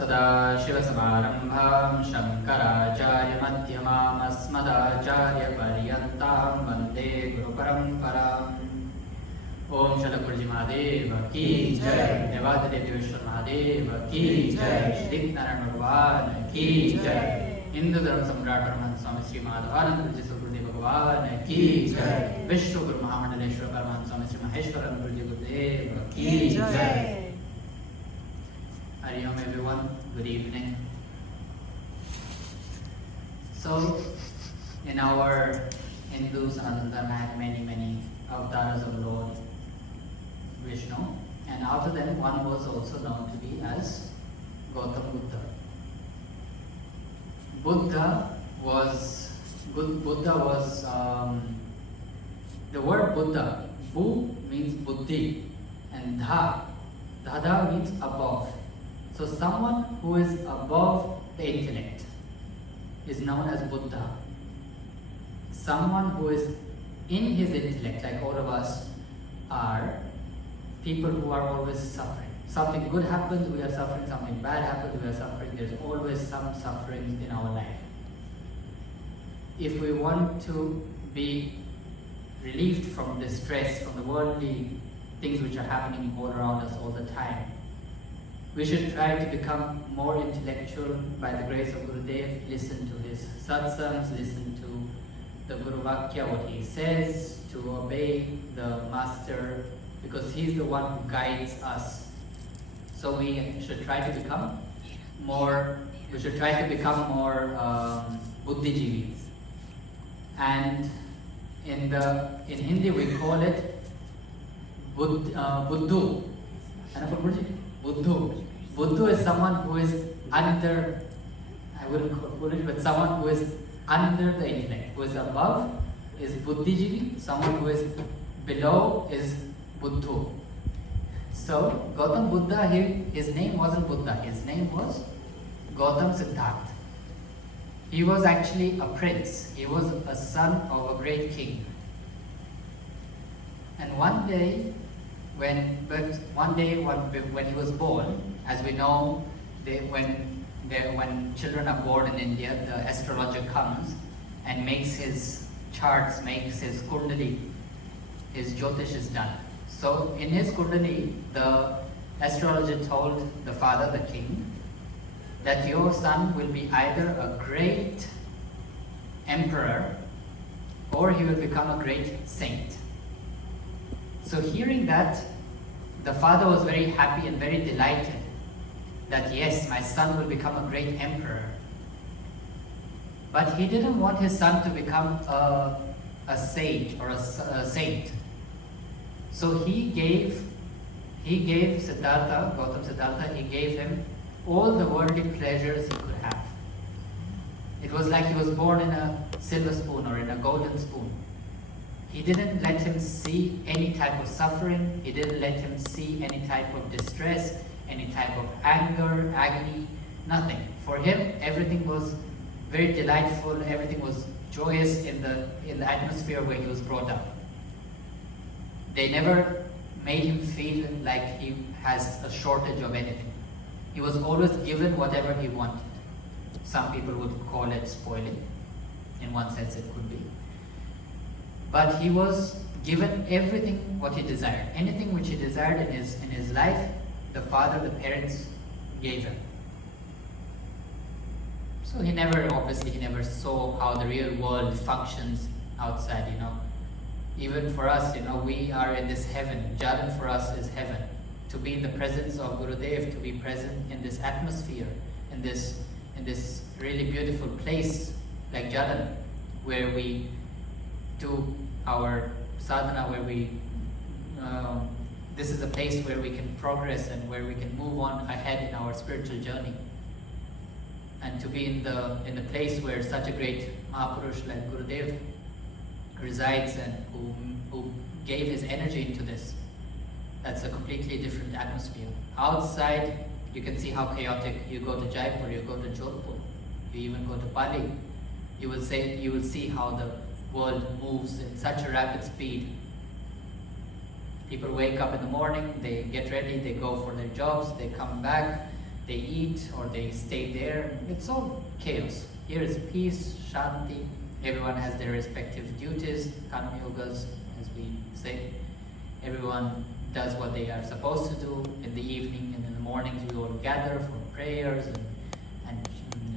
सदाशिवसमारम्भां शङ्कराचार्यमध्यमाम् अस्मदाचार्यपर्यन्तां वन्दे गुरुपरम्पराम्। ओम शल गुरुजी महादेव की जय। देवादिदेव देवेश्वर महादेव की जय। श्री नारायण भगवान की जय। हिंदू धर्म सम्राट परमहंस स्वामी श्री माधवानंद गुरुजी गुरुदेव भगवान की जय। विश्व गुरु महामंडलेश्वर परमहंस स्वामी श्री महेश्वरानंद गुरुजी गुरुदेव की जय। Hari Om everyone, good evening. So, in our Hindu Sanatana Dharma had many avatars of Lord Vishnu, and out of them one was also known to be as Gautama Buddha. Buddha was the word Buddha. Bu means buddhi, and dha means above. So someone who is above the intellect is known as Buddha. Someone who is in his intellect, like all of us, are people who are always suffering. Something good happens, we are suffering. Something bad happens, we are suffering. There's always some suffering in our life. If we want to be relieved from the stress, from the worldly things which are happening all around us all the time, we should try to become more intellectual by the grace of Gurudev. Listen to his satsangs, listen to the Guru Vakya, what he says, to obey the Master, because he's the one who guides us. So we should try to become more Buddhijivi. And in Hindi we call it Buddhu. Buddhu is someone who is under, I wouldn't call it, but someone who is under the intellect. Who is above is Buddhijivi, someone who is below is Buddhu. So Gautama Buddha, his name wasn't Buddha, his name was Gautama Siddhartha. He was actually a prince, he was a son of a great king. And one day when he was born, as we know, when children are born in India, the astrologer comes and makes his charts, makes his kundali, his jyotish is done. So in his kundali, the astrologer told the father, the king, that your son will be either a great emperor or he will become a great saint. So hearing that, the father was very happy and very delighted that yes, my son will become a great emperor. But he didn't want his son to become a sage or a saint. So he gave Siddhartha, Gautama Siddhartha, he gave him all the worldly pleasures he could have. It was like he was born in a silver spoon or in a golden spoon. He didn't let him see any type of suffering, he didn't let him see any type of distress, any type of anger, agony, nothing. For him, everything was very delightful, everything was joyous in the atmosphere where he was brought up. They never made him feel like he has a shortage of anything. He was always given whatever he wanted. Some people would call it spoiling, in one sense it could be. But he was given everything what he desired. Anything which he desired in his life, the father, the parents gave him. So he never saw how the real world functions outside, Even for us, we are in this heaven. Jalan for us is heaven. To be in the presence of Gurudev, to be present in this atmosphere, in this really beautiful place like Jalan, where we do our sadhana, where this is a place where we can progress and where we can move on ahead in our spiritual journey. And to be in the place where such a great Mahapurush like Gurudev resides and who gave his energy into this, that's a completely different atmosphere. Outside, you can see how chaotic. You go to Jaipur, you go to Jodhpur, you even go to Pali, you will see how the world moves at such a rapid speed. People wake up in the morning, they get ready, they go for their jobs, they come back, they eat or they stay there. It's all chaos. Here is peace, shanti. Everyone has their respective duties, karma yogas, as we say. Everyone does what they are supposed to do in the evening, and in the mornings we all gather for prayers and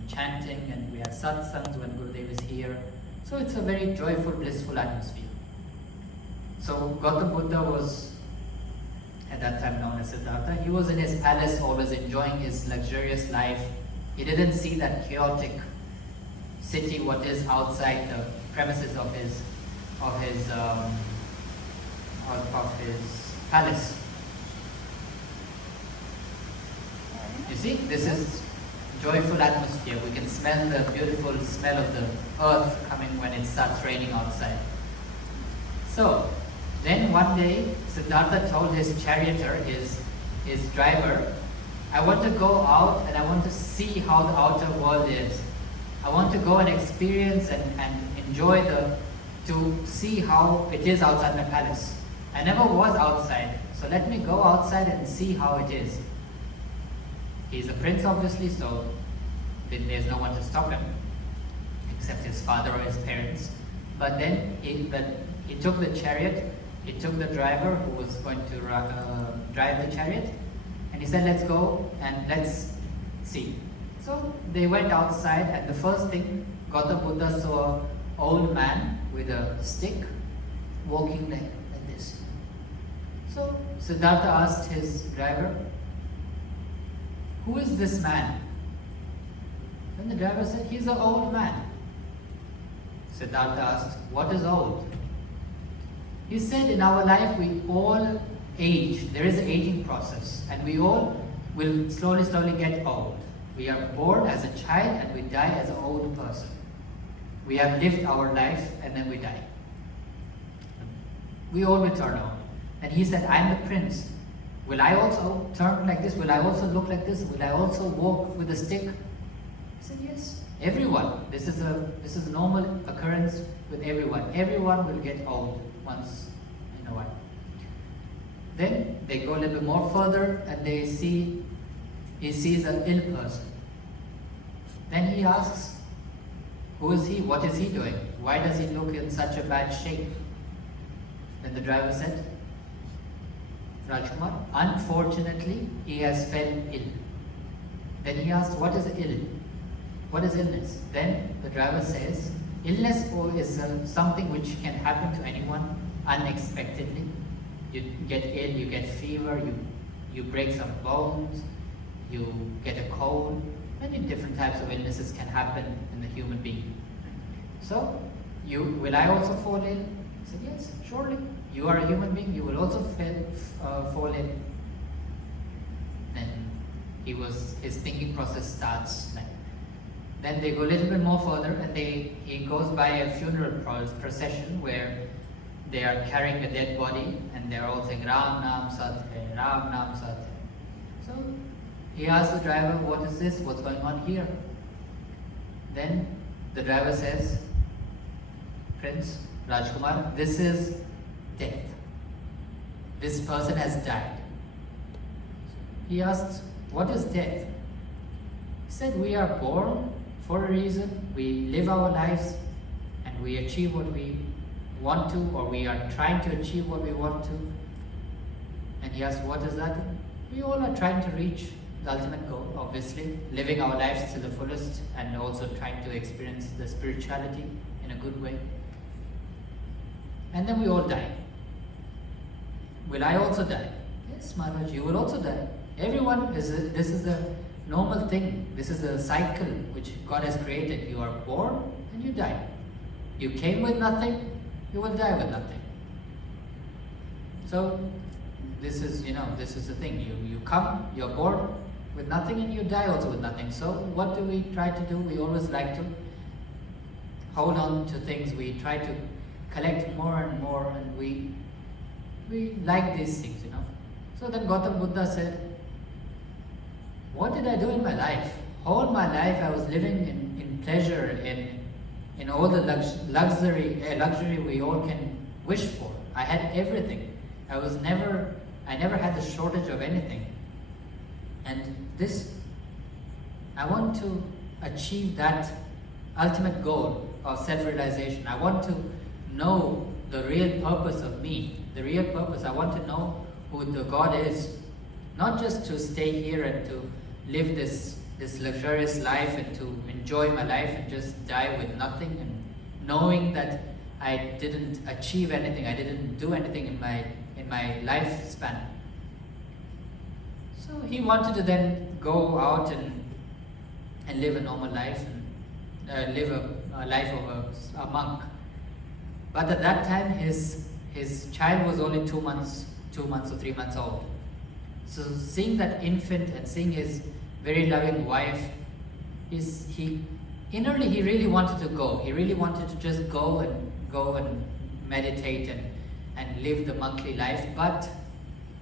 chanting, and we have satsangs when Gurudev is here. So it's a very joyful, blissful atmosphere. So Gautama Buddha was, at that time known as Siddhartha, he was in his palace always enjoying his luxurious life. He didn't see that chaotic city, what is outside the premises of his palace. You see, this is joyful atmosphere. We can smell the beautiful smell of the earth coming when it starts raining outside. So, then one day, Siddhartha told his charioteer, his driver, I want to go out and I want to see how the outer world is. I want to go and experience and enjoy to see how it is outside my palace. I never was outside, so let me go outside and see how it is. He's a prince obviously, so there's no one to stop him, except his father or his parents. But then he took the chariot, he took the driver who was going to drive the chariot, and he said, let's go and let's see. So they went outside, and the first thing, Gautama Buddha saw an old man with a stick walking like this. So Siddhartha asked his driver, who is this man? Then the driver said, he's an old man. Siddhartha asked, what is old? He said, in our life we all age. There is an aging process, and we all will slowly get old. We are born as a child and we die as an old person. We have lived our life and then we die. We all will turn old. And he said, I'm the prince. Will I also turn like this? Will I also look like this? Will I also walk with a stick? He said, yes. Everyone. This is a normal occurrence with everyone. Everyone will get old once in a while. Then they go a little bit more further and he sees an ill person. Then he asks, who is he? What is he doing? Why does he look in such a bad shape? Then the driver said, Rajkumar, unfortunately, he has fell ill. Then he asked, what is ill? What is illness? Then the driver says, illness is something which can happen to anyone unexpectedly. You get ill, you get fever, you break some bones, you get a cold. Many different types of illnesses can happen in the human being. So, will I also fall ill? He said, yes, surely. You are a human being, you will also fall ill. Then his thinking process starts. Then they go a little bit more further, and he goes by a funeral procession where they are carrying a dead body and they are all saying Ram Nam Sat Hai, Ram Nam Sat Hai. So he asks the driver, what is this? What's going on here? Then the driver says, Prince Rajkumar, this is death. This person has died. He asked, what is death? He said, we are born for a reason. We live our lives and we achieve what we want to, or we are trying to achieve what we want to. And he asked, what does that mean? We all are trying to reach the ultimate goal, obviously, living our lives to the fullest and also trying to experience the spirituality in a good way. And then we all die. Will I also die? Yes, Maharaj, you will also die. Everyone, this is the normal thing. This is the cycle which God has created. You are born and you die. You came with nothing, you will die with nothing. So, this is the thing. You come, you're born with nothing and you die also with nothing. So, what do we try to do? We always like to hold on to things. We try to collect more and more, and we like these things, So then Gautama Buddha said, what did I do in my life? All my life I was living in pleasure, in all the luxury we all can wish for. I had everything. I never had the shortage of anything. And this I want to achieve that ultimate goal of self-realization. I want to know the real purpose of me. The real purpose, I want to know who the God is. Not just to stay here and to live this luxurious life and to enjoy my life and just die with nothing, and knowing that I didn't achieve anything, I didn't do anything in my lifespan. So he wanted to then go out and live a normal life and live a life of a monk. But at that time, his child was only 2 months or 3 months old. So seeing that infant and seeing his very loving wife, inwardly he really wanted to go. He really wanted to just go and meditate and live the monkly life. But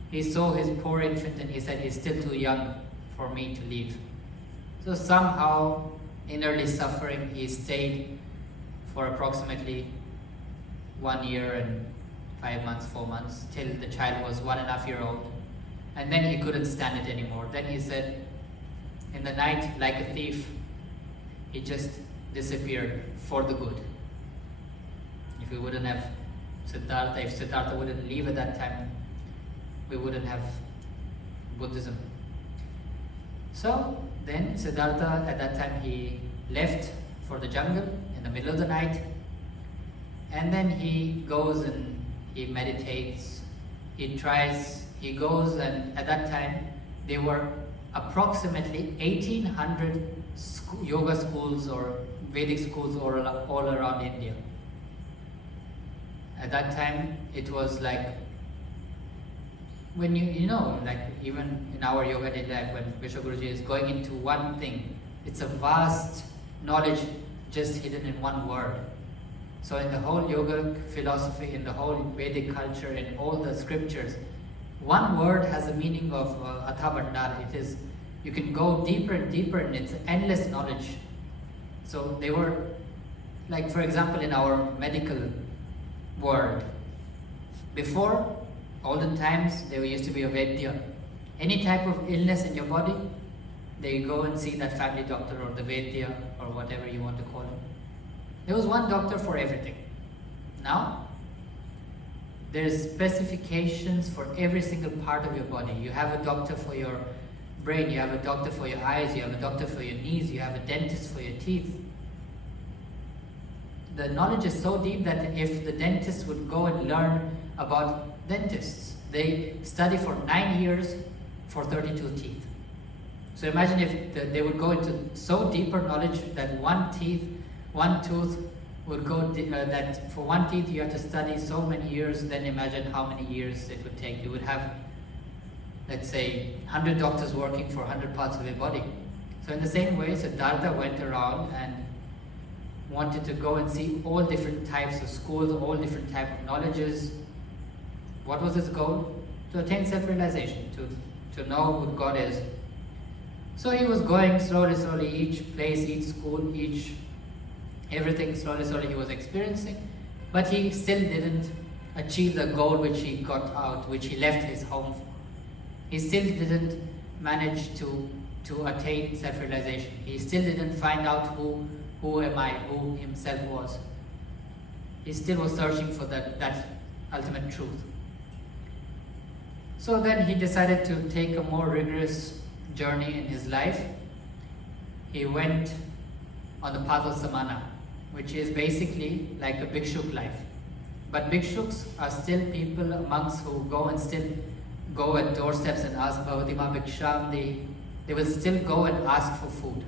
he saw his poor infant and he said, he's still too young for me to leave. So somehow, inwardly suffering, he stayed for approximately 1 year and 5 months, 4 months, till the child was 1.5 years old. And then he couldn't stand it anymore. Then he said, in the night, like a thief, he just disappeared for the good. If we wouldn't have Siddhartha, if Siddhartha wouldn't leave at that time, we wouldn't have Buddhism. So then Siddhartha, at that time, he left for the jungle in the middle of the night, and then he goes and he meditates, he goes, and at that time there were approximately 1800 yoga schools or Vedic schools all around India. At that time it was like, when you know, like even in our yoga day life, when Vishwa Guruji is going into one thing, it's a vast knowledge just hidden in one word. So in the whole yoga philosophy, in the whole Vedic culture, in all the scriptures, one word has a meaning of Athabandar. It is, you can go deeper and deeper, and it's endless knowledge. So they were, like for example, in our medical world, before olden times, there used to be a Vedya. Any type of illness in your body, they go and see that family doctor or the Vedya or whatever you want to call him. There was one doctor for everything. Now, there's specifications for every single part of your body. You have a doctor for your brain, you have a doctor for your eyes, you have a doctor for your knees, you have a dentist for your teeth. The knowledge is so deep that if the dentist would go and learn about dentists, they study for 9 years for 32 teeth. So imagine if they would go into so deeper knowledge that one tooth would go, that for one teeth you have to study so many years. Then imagine how many years it would take. You would have, let's say, 100 doctors working for 100 parts of your body. So in the same way, Siddhartha went around and wanted to go and see all different types of schools, all different types of knowledges. What was his goal? To attain self-realization, to know who God is. So he was going slowly, each place, each school, everything slowly he was experiencing, but he still didn't achieve the goal which he got out, which he left his home for. He still didn't manage to attain self-realization. He still didn't find out who am I, who himself was. He still was searching for that ultimate truth. So then he decided to take a more rigorous journey in his life. He went on the path of samana, which is basically like a bhikshuk life. But bhikshuks are still people, monks, who go and still go at doorsteps and ask Bhavatima Bhiksham. They will still go and ask for food.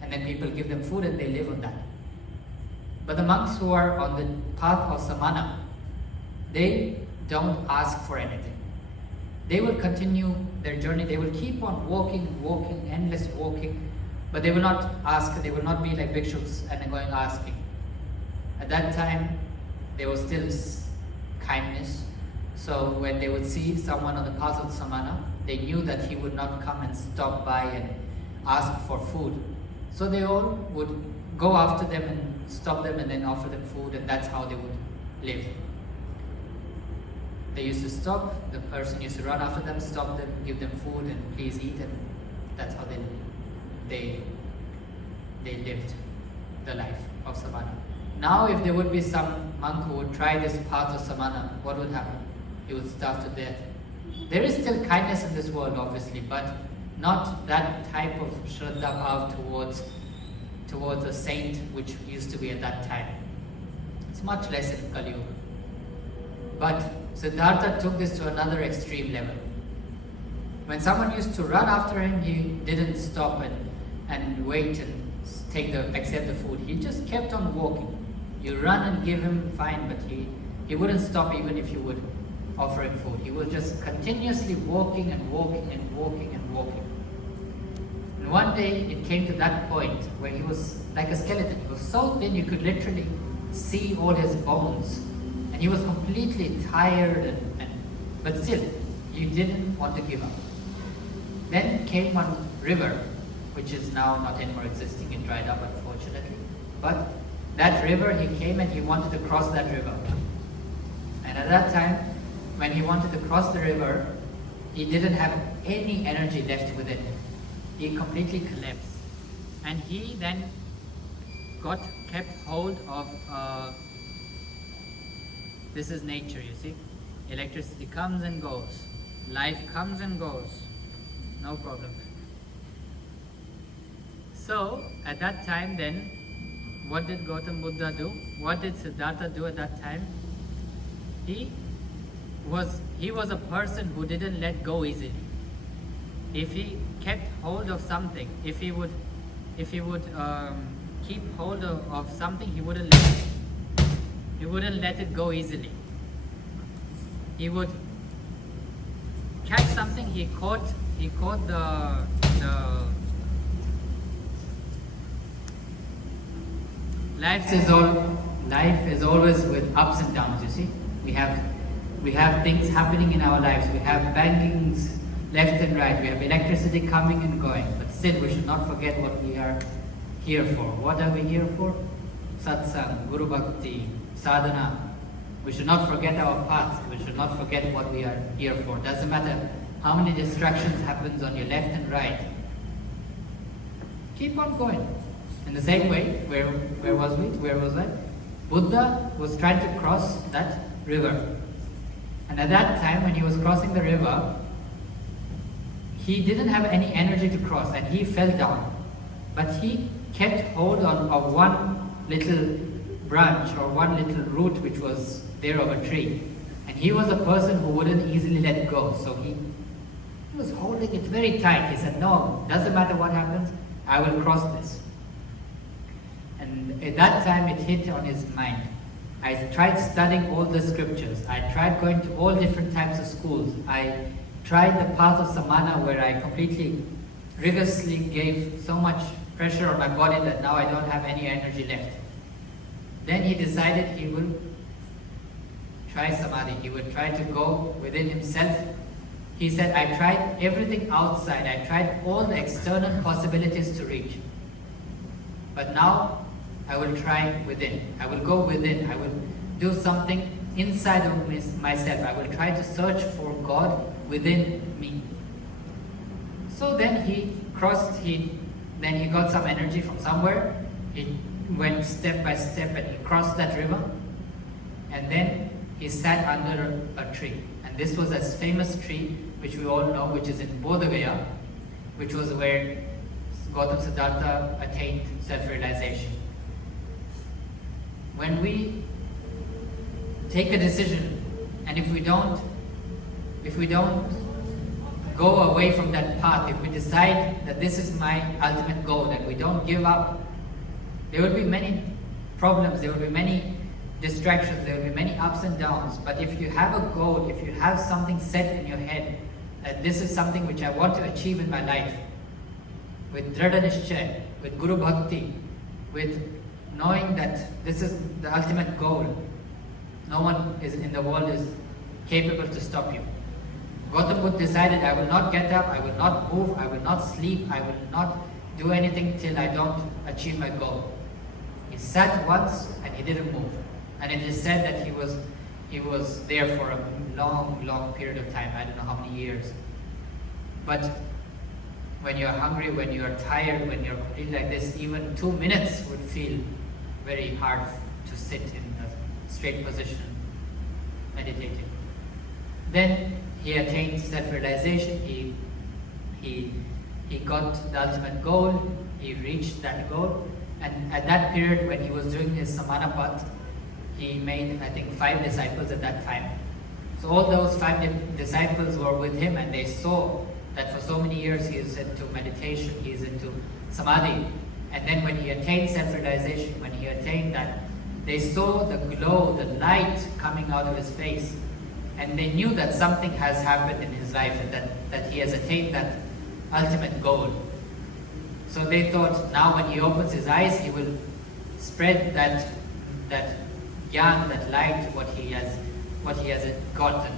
And then people give them food and they live on that. But the monks who are on the path of samana, they don't ask for anything. They will continue their journey. They will keep on walking, endless walking. But they will not ask, they will not be like bhikshuks and going asking. At that time, there was still kindness. So when they would see someone on the path of samana, they knew that he would not come and stop by and ask for food. So they all would go after them and stop them and then offer them food, and that's how they would live. They used to stop, the person used to run after them, stop them, give them food and please eat, and that's how they they lived the life of samana. Now if there would be some monk who would try this path of samana, what would happen? He would starve to death. There is still kindness in this world, obviously, but not that type of shraddha bhav towards a saint which used to be at that time. It's much less in Kali Yuga. But Siddhartha took this to another extreme level. When someone used to run after him, he didn't stop and wait and accept the food. He just kept on walking. You run and give him, fine, but he wouldn't stop even if you would offer him food. He was just continuously walking and walking and walking and walking. And one day it came to that point where he was like a skeleton. He was so thin you could literally see all his bones. And he was completely tired, but still, he didn't want to give up. Then came one river, which is now not anymore existing, it dried up unfortunately. But that river, he came and he wanted to cross that river. And at that time, when he wanted to cross the river, he didn't have any energy left within him. He completely collapsed. And he then kept hold of, this is nature, you see. Electricity comes and goes. Life comes and goes. No problem. So, at that time then, what did Gautama Buddha do? What did Siddhartha do at that time? He was a person who didn't let go easily. If he kept hold of something, if he would keep hold of something, he wouldn't let it go easily. He would catch something. He caught the life is always with ups and downs, you see. We have things happening in our lives. We have bangings left and right. We have electricity coming and going. But still, we should not forget what we are here for. What are we here for? Satsang, Guru Bhakti, Sadhana. We should not forget our path. We should not forget what we are here for. Doesn't matter how many distractions happens on your left and right. Keep on going. In the same way, where was we? Where was I? Buddha was trying to cross that river. And at that time, when he was crossing the river, he didn't have any energy to cross and he fell down. But he kept hold of one little branch or one little root which was there of a tree. And he was a person who wouldn't easily let go. So he was holding it very tight. He said, no, doesn't matter what happens, I will cross this. And at that time it hit on his mind. I tried studying all the scriptures. I tried going to all different types of schools. I tried the path of samana where I completely rigorously gave so much pressure on my body that now I don't have any energy left. Then he decided he would try samadhi. He would try to go within himself. He said, I tried everything outside. I tried all the external possibilities to reach. But now I will try within. I will go within. I will do something inside of myself. I will try to search for God within me. So then he crossed, then he got some energy from somewhere. He went step by step and he crossed that river. And then he sat under a tree. And this was a famous tree which we all know, which is in Bodh Gaya, which was where Gautama Siddhartha attained self-realization. When we take a decision, and if we don't go away from that path, if we decide that this is my ultimate goal and we don't give up, there will be many problems, there will be many distractions, there will be many ups and downs. But if you have a goal, if you have something set in your head, that this is something which I want to achieve in my life, with Dhrada Nishchay, with Guru Bhakti, with knowing that this is the ultimate goal, no one in the world is capable to stop you. Gautama Buddha decided, I will not get up, I will not move, I will not sleep, I will not do anything till I don't achieve my goal. He sat once and he didn't move. And it is said that he was there for a long, long period of time. I don't know how many years. But when you're hungry, when you're tired, when you're completely like this, even 2 minutes would feel very hard to sit in a straight position, meditating. Then he attained self-realization, he got the ultimate goal, he reached that goal, and at that period when he was doing his Samanapat, he made, I think, 5 disciples at that time. So all those 5 disciples were with him, and they saw that for so many years he is into meditation, he is into Samadhi. And then when he attained self-realization, when he attained that, they saw the glow, the light coming out of his face. And they knew that something has happened in his life, and that he has attained that ultimate goal. So they thought now when he opens his eyes, he will spread that gyan, that light, what he has gotten.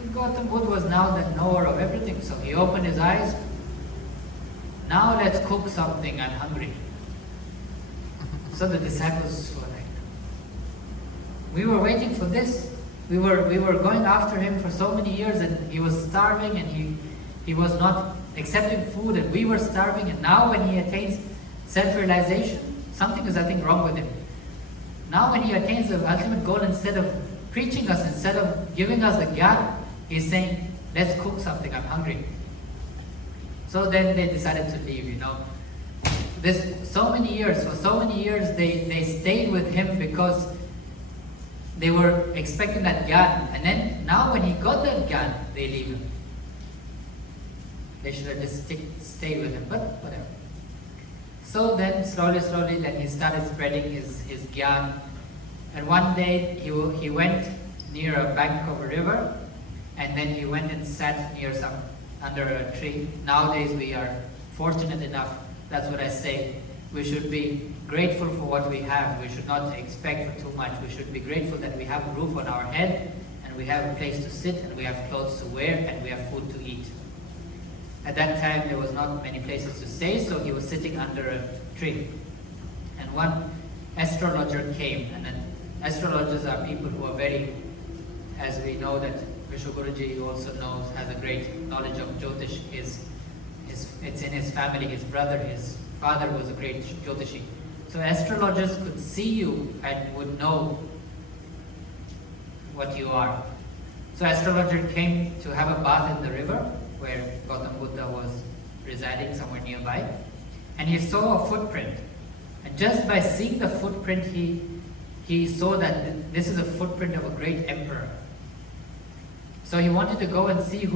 And Gautama Buddha was now the knower of everything, so he opened his eyes. Now let's cook something, I'm hungry. So the disciples were like, we were waiting for this. We were going after him for so many years, and he was starving, and he was not accepting food, and we were starving, and now when he attains self-realization, something is, I think, wrong with him. Now when he attains the ultimate goal, instead of preaching us, instead of giving us the gyan, he's saying, let's cook something, I'm hungry. So then they decided to leave, for so many years they stayed with him because they were expecting that gyan. And then now when he got that gyan, they leave him. They should have just stayed with him, but whatever. So then slowly, then he started spreading his gyan. And one day he went near a bank of a river, and then he went and sat under a tree. Nowadays we are fortunate enough, that's what I say, we should be grateful for what we have. We should not expect for too much. We should be grateful that we have a roof on our head, and we have a place to sit, and we have clothes to wear, and we have food to eat. At that time there was not many places to stay, so he was sitting under a tree. And one astrologer came, and then astrologers are people who are very, as we know that Vishnu Guruji also knows, has a great knowledge of Jyotish. It's in his family, his brother, his father was a great Jyotishi. So astrologers could see you and would know what you are. So astrologer came to have a bath in the river where Gautama Buddha was residing somewhere nearby, and he saw a footprint. And just by seeing the footprint, he saw that this is a footprint of a great emperor. So he wanted to go and see he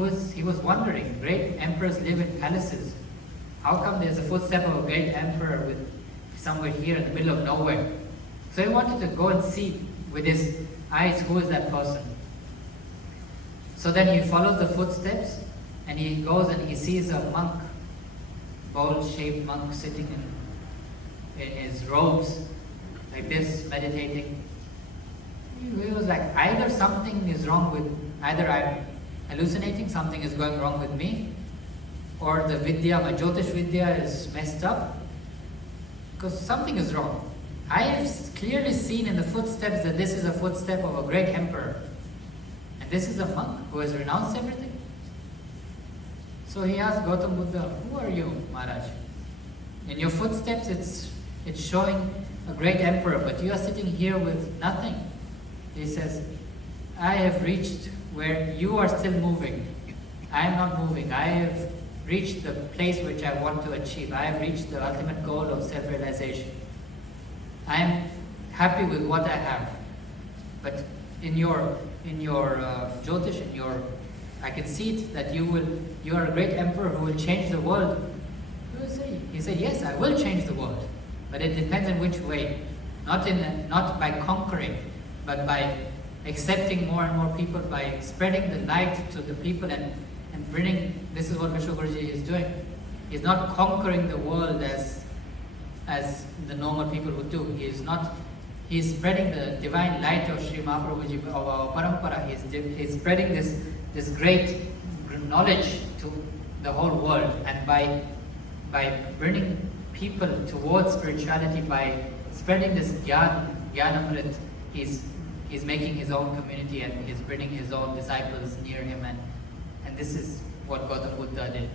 was wondering, great emperors live in palaces. How come there's a footstep of a great emperor with somewhere here in the middle of nowhere? So he wanted to go and see with his eyes who is that person. So then he follows the footsteps, and he goes and he sees a monk, bowl-shaped monk sitting in his robes like this, meditating. He was like, either something is wrong with, either I'm hallucinating, something is going wrong with me, or the vidya, my Jyotish vidya is messed up, because something is wrong. I have clearly seen in the footsteps that this is a footstep of a great emperor, and this is a monk who has renounced everything. So he asked Gautama Buddha, who are you, Maharaj? In your footsteps it's showing a great emperor, but you are sitting here with nothing. He says, I have reached where you are still moving. I am not moving. I have reached the place which I want to achieve. I have reached the ultimate goal of self-realization. I am happy with what I have. But in your Jyotish, I can see it that you are a great emperor who will change the world. He said, yes, I will change the world. But it depends on which way. Not by conquering, but by accepting more and more people, by spreading the light to the people and bringing, this is what Vishnu Guruji is doing. He's not conquering the world as the normal people would do. He's spreading the divine light of Sri Mahaprabhuji, of our parampara. He's spreading this great knowledge to the whole world, and by bringing people towards spirituality, by spreading this Jnanamrit, he's making his own community, and he's bringing his own disciples near him, and this is what Gautama Buddha did.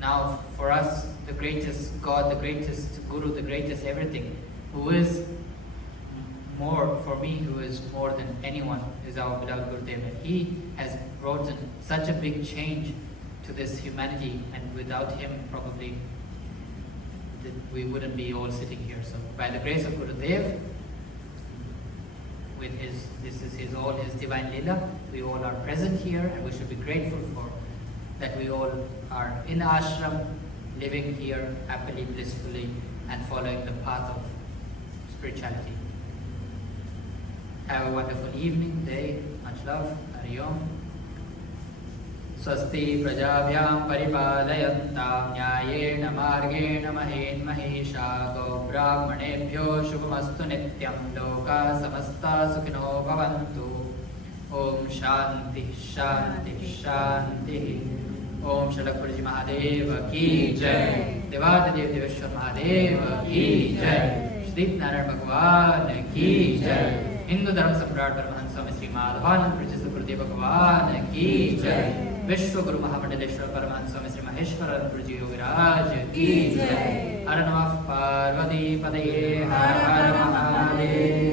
now for us, the greatest God, the greatest Guru, the greatest everything, who is more, for me, who is more than anyone, is our beloved Gurudev. He has brought in such a big change to this humanity, and without him, probably we wouldn't be all sitting here. So, by the grace of Gurudev, with this is all his divine lila, we all are present here, and we should be grateful for that. We all are in ashram, living here happily, blissfully, and following the path of spirituality. Have a wonderful evening, day. Much love. Hari Om. Swasti prajabhyam paripalayantam nyayena margena mahen mahesha go brahmanebhyo shubhamastu nityam loka samasta sukhino bhavantu. Om Shanti Shanti Shanti. Om Shalak Puri Ji Mahadeva ki jai. Devadadev Deveshwar Mahadeva ki jai. Shri Narayan Bhagwan ki jai. Hindu Dharma Samrat Paramahansa Swami Sri Madhavanand Puri Ji Gurudev Bhagwan ki jai. Vishwa Guru Mahamandaleshwar Paramahansa Swami Sri Maheshwaran Puri Ji Yogaraj ki jai. Har Namah Parvati Padaye Har Har Mahadev.